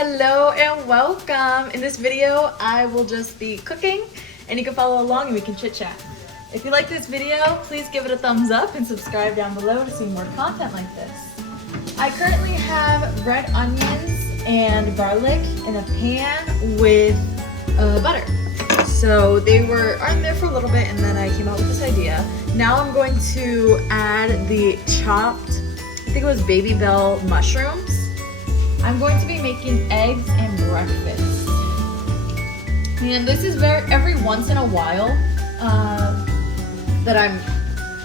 Hello and welcome. In this video, I will just be cooking and you can follow along and we can chit chat. If you like this video, please give it a thumbs up and subscribe down below to see more content like this. I currently have red onions and garlic in a pan with butter. So they were on there for a little bit and then I came out with this idea. Now I'm going to add the chopped, I think it was baby bell mushrooms. I'm going to be making eggs and breakfast. And this is every once in a while that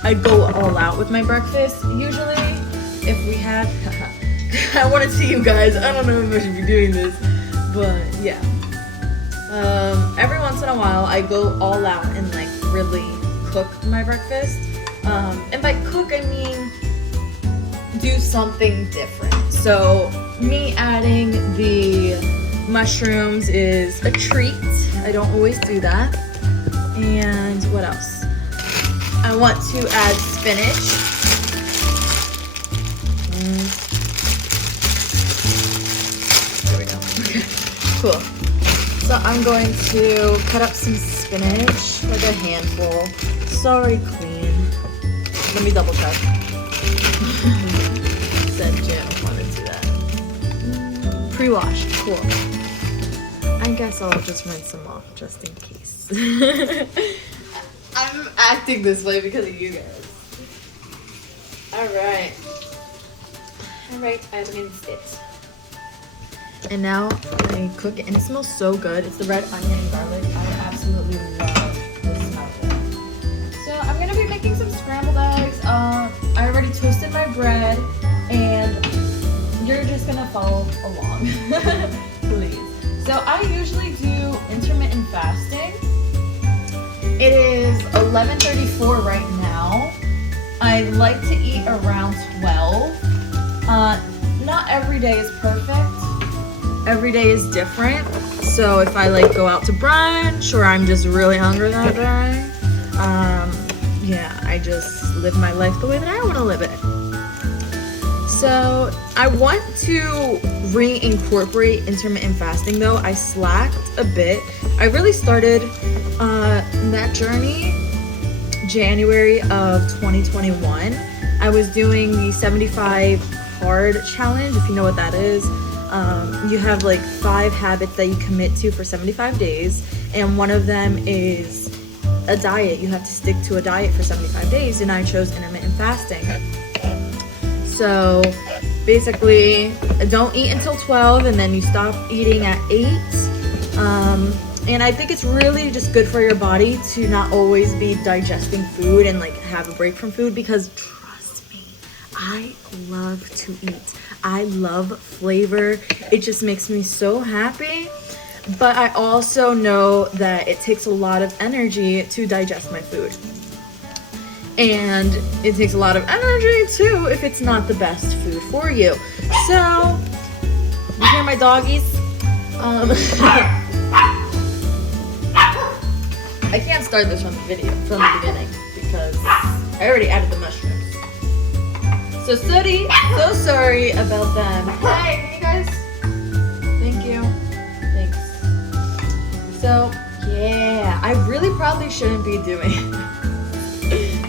I go all out with my breakfast. Usually if we have, I want to see you guys. I don't know if I should be doing this, but yeah. Every once in a while I go all out and like really cook my breakfast. And by cook I mean do something different. So me adding the mushrooms is a treat. I don't always do that. And what else? I want to add spinach. There we go. Okay, cool. So I'm going to cut up some spinach, like a handful. It's already clean. Let me double check. Said Jim wanted to do that. Pre-washed, cool. I guess I'll just rinse them off just in case. I'm acting this way because of you guys. Alright, I rinsed it. And now I cook it and it smells so good. It's the red onion and garlic. I absolutely love the smell of it. So I'm gonna be making some scrambled eggs. I already toasted my bread and you're just gonna follow along, please. So I usually do intermittent fasting. It is 11:34 right now. I like to eat around 12. Not every day is perfect. Every day is different. So if I like go out to brunch or I'm just really hungry that day, yeah, I just live my life the way that I want to live it. So I want to reincorporate intermittent fasting though. I slacked a bit. I really started that journey January of 2021. I was doing the 75 hard challenge, if you know what that is. You have like 5 habits that you commit to for 75 days, and one of them is a diet. You have to stick to a diet for 75 days, and I chose intermittent fasting. So basically, don't eat until 12, and then you stop eating at 8. And I think it's really just good for your body to not always be digesting food and like have a break from food, because trust me, I love to eat. I love flavor. It just makes me so happy. But I also know that it takes a lot of energy to digest my food. And it takes a lot of energy too if it's not the best food for you. So, you hear my doggies? I can't start this from the beginning because I already added the mushrooms. So sorry about them. Hi, you guys. Thank you. Thanks. So yeah, I really probably shouldn't be doing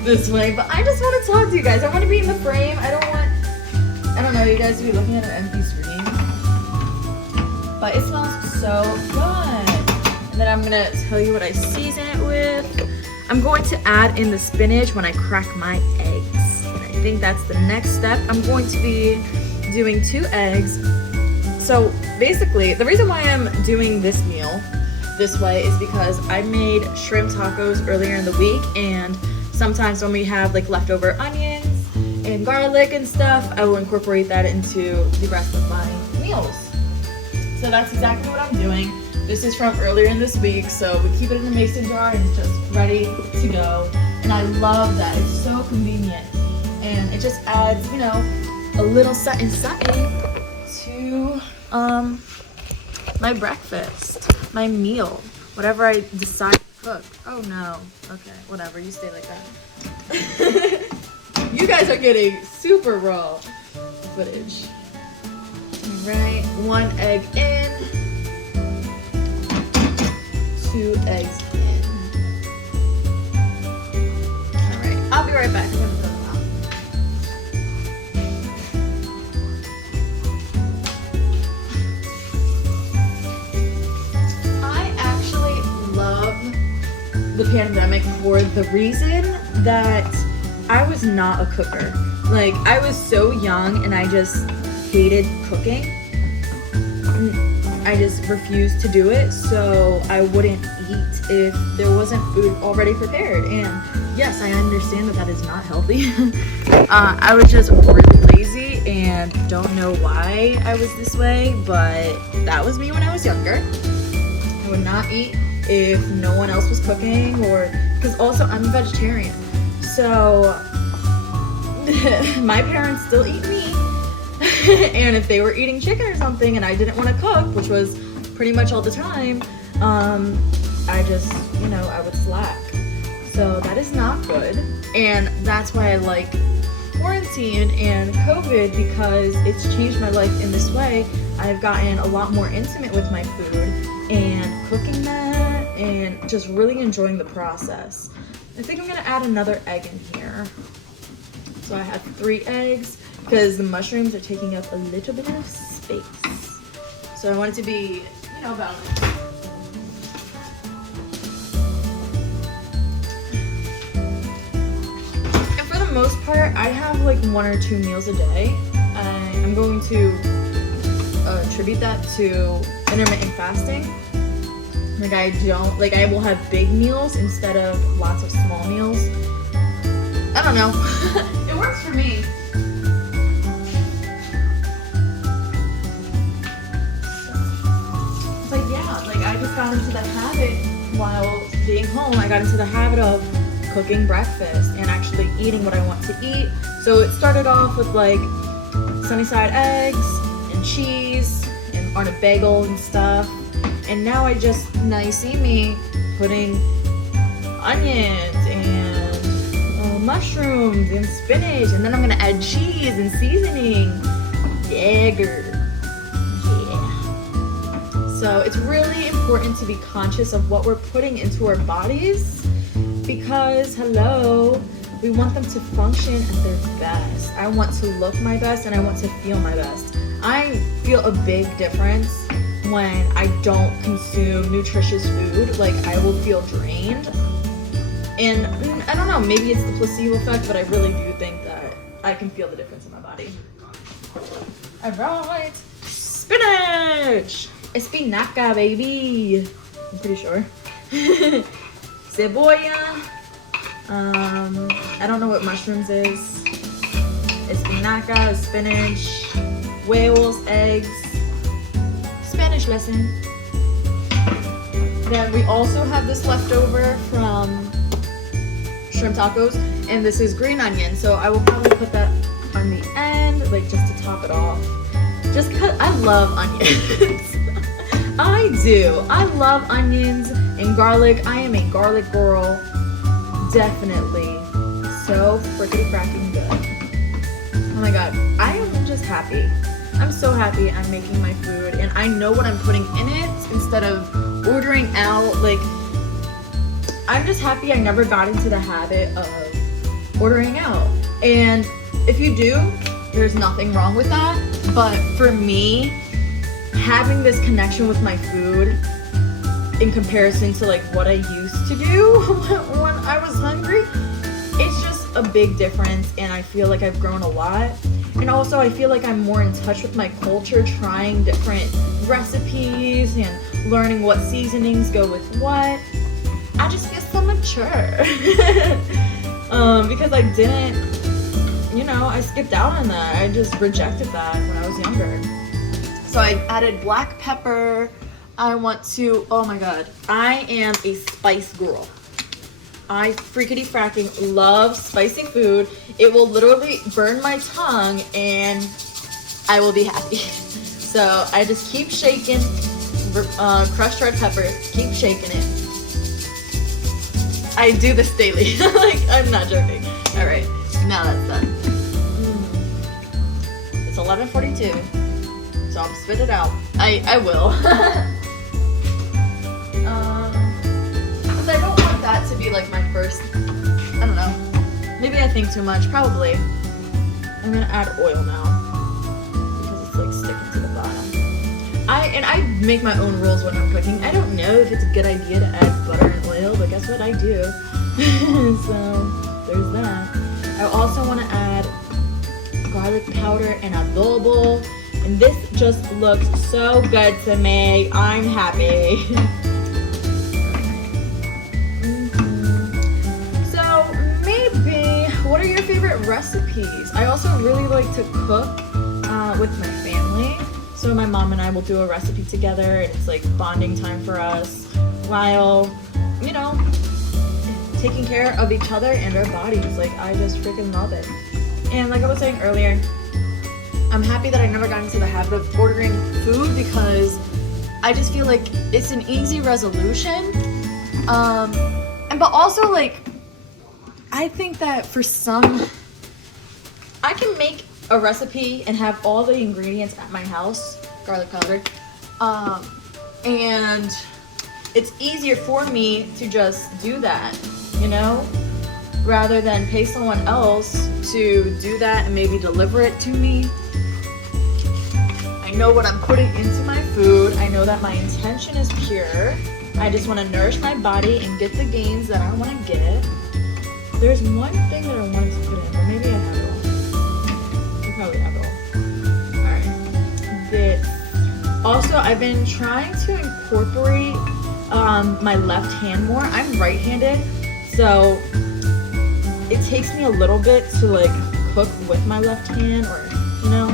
this way, but I just want to talk to you guys. I want to be in the frame. I don't know, you guys to be looking at an empty screen. But it smells so good. And then I'm gonna tell you what I season it with. I'm going to add in the spinach when I crack my eggs. I think that's the next step. I'm going to be doing 2 eggs. So basically, the reason why I'm doing this meal this way is because I made shrimp tacos earlier in the week, and sometimes when we have like leftover onions and garlic and stuff, I will incorporate that into the rest of my meals. So that's exactly what I'm doing. This is from earlier in this week, so we keep it in the mason jar and it's just ready to go. And I love that. It's so convenient. And it just adds, you know, a little something to my breakfast, my meal, whatever I decide to cook. Oh no. Okay, whatever. You stay like that. You guys are getting super raw footage. All right, 1 egg in. 2 eggs in. Alright, I'll be right back. I'm gonna put them out. I actually love the pandemic for the reason that I was not a cooker. Like, I was so young and I just hated cooking. I just refused to do it, so I wouldn't eat if there wasn't food already prepared. And yes, I understand that that is not healthy. I was just really lazy and don't know why I was this way, but that was me when I was younger. I would not eat if no one else was cooking, or because also I'm a vegetarian, so my parents still eat meat. And if they were eating chicken or something and I didn't want to cook, which was pretty much all the time, I just, I would slack. So that is not good. And that's why I like quarantine and COVID, because it's changed my life in this way. I've gotten a lot more intimate with my food and cooking that and just really enjoying the process. I think I'm gonna add another egg in here. So I have 3 eggs because the mushrooms are taking up a little bit of space. So I want it to be, balanced. And for the most part, I have like 1 or 2 meals a day. I'm going to attribute that to intermittent fasting. I will have big meals instead of lots of small meals. I don't know. It works for me. But yeah, I just got into the habit while being home. I got into the habit of cooking breakfast and actually eating what I want to eat. So it started off with sunny side eggs and cheese and on a bagel and stuff. And now now you see me putting onions and mushrooms and spinach, and then I'm gonna add cheese and seasoning. Yeah. So it's really important to be conscious of what we're putting into our bodies, because we want them to function at their best. I want to look my best and I want to feel my best. I feel a big difference when I don't consume nutritious food. I will feel drained. And I don't know, maybe it's the placebo effect, but I really do think that I can feel the difference in my body. Alright, spinach! Espinaca, baby! I'm pretty sure. Cebolla. I don't know what mushrooms is. Espinaca, spinach, huevos, eggs. Spanish lesson. Then we also have this leftover from shrimp tacos, and this is green onion, so I will probably put that on the end, just to top it off, just because I love onions. I do. I love onions and garlic. I am a garlic girl, definitely. So frickety fracking good. Oh my god, I am just happy. I'm so happy I'm making my food and I know what I'm putting in it instead of ordering out. I'm just happy I never got into the habit of ordering out. And if you do, there's nothing wrong with that. But for me, having this connection with my food in comparison to what I used to do when I was hungry, it's just a big difference, and I feel like I've grown a lot. And also I feel like I'm more in touch with my culture, trying different recipes and learning what seasonings go with what. I just feel so mature. Because I didn't, I skipped out on that. I just rejected that when I was younger. So I added black pepper. I want to, oh my god, I am a spice girl. I freakity fracking love spicy food. It will literally burn my tongue and I will be happy. So I just keep shaking, crushed red pepper, keep shaking it. I do this daily. I'm not joking. All right, now that's done. It's 11:42, so I'll spit it out. I will. like my first, I don't know. Maybe I think too much, probably. I'm gonna add oil now because it's like sticking to the bottom. I make my own rules when I'm cooking. I don't know if it's a good idea to add butter and oil, but guess what, I do. So there's that. I also want to add garlic powder and adobo, and this just looks so good to me. I'm happy. So maybe, what are your favorite recipes? I also really like to cook with my family. So my mom and I will do a recipe together, and it's like bonding time for us while, you know, taking care of each other and our bodies. Like, I just freaking love it. And like I was saying earlier, I'm happy that I never got into the habit of ordering food because I just feel like it's an easy resolution. But also, like, I think that for some, I can make a recipe and have all the ingredients at my house, garlic powder, and it's easier for me to just do that, you know, rather than pay someone else to do that and maybe deliver it to me. I know what I'm putting into my food. I know that my intention is pure. I just want to nourish my body and get the gains that I want to get. There's one thing that I wanted to put in, but maybe I have it all. I probably have it all. Alright. This. Also, I've been trying to incorporate my left hand more. I'm right-handed, so it takes me a little bit to like cook with my left hand, or, you know,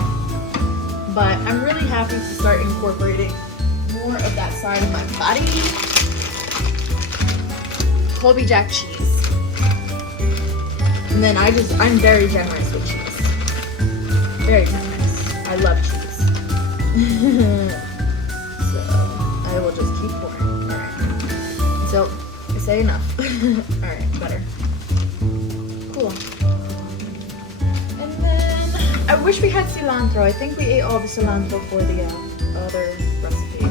but I'm really happy to start incorporating more of that side of my body. Colby Jack cheese. And then I'm very generous with cheese. Very generous. I love cheese. So I will just keep pouring. Alright. So I say enough. Alright, better. Cool. And then I wish we had cilantro. I think we ate all the cilantro for the other recipe.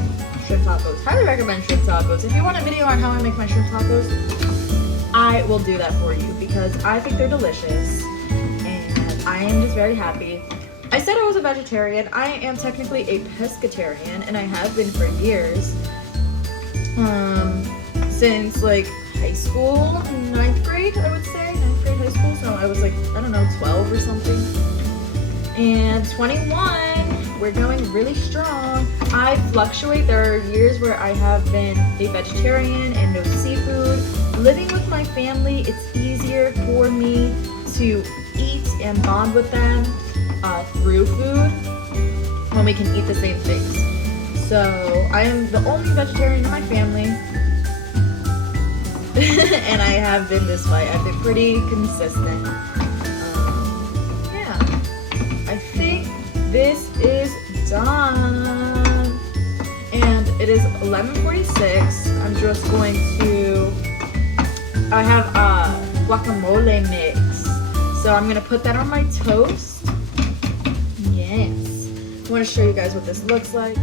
Shrimp tacos. Highly recommend shrimp tacos. If you want a video on how I make my shrimp tacos, I will do that for you because I think they're delicious and I am just very happy. I said I was a vegetarian. I am technically a pescatarian, and I have been for years. Since like high school, 9th grade, I would say. 9th grade high school, so I was like, I don't know, 12 or something. And 21, we're going really strong. I fluctuate. There are years where I have been a vegetarian and no seafood. Living with my family, it's easier for me to eat and bond with them through food when we can eat the same things. So I am the only vegetarian in my family. And I have been this way. I've been pretty consistent. Yeah. I think this is done. And it is 11:46. I'm just going to... I have a guacamole mix. So I'm going to put that on my toast. Yes. I want to show you guys what this looks like.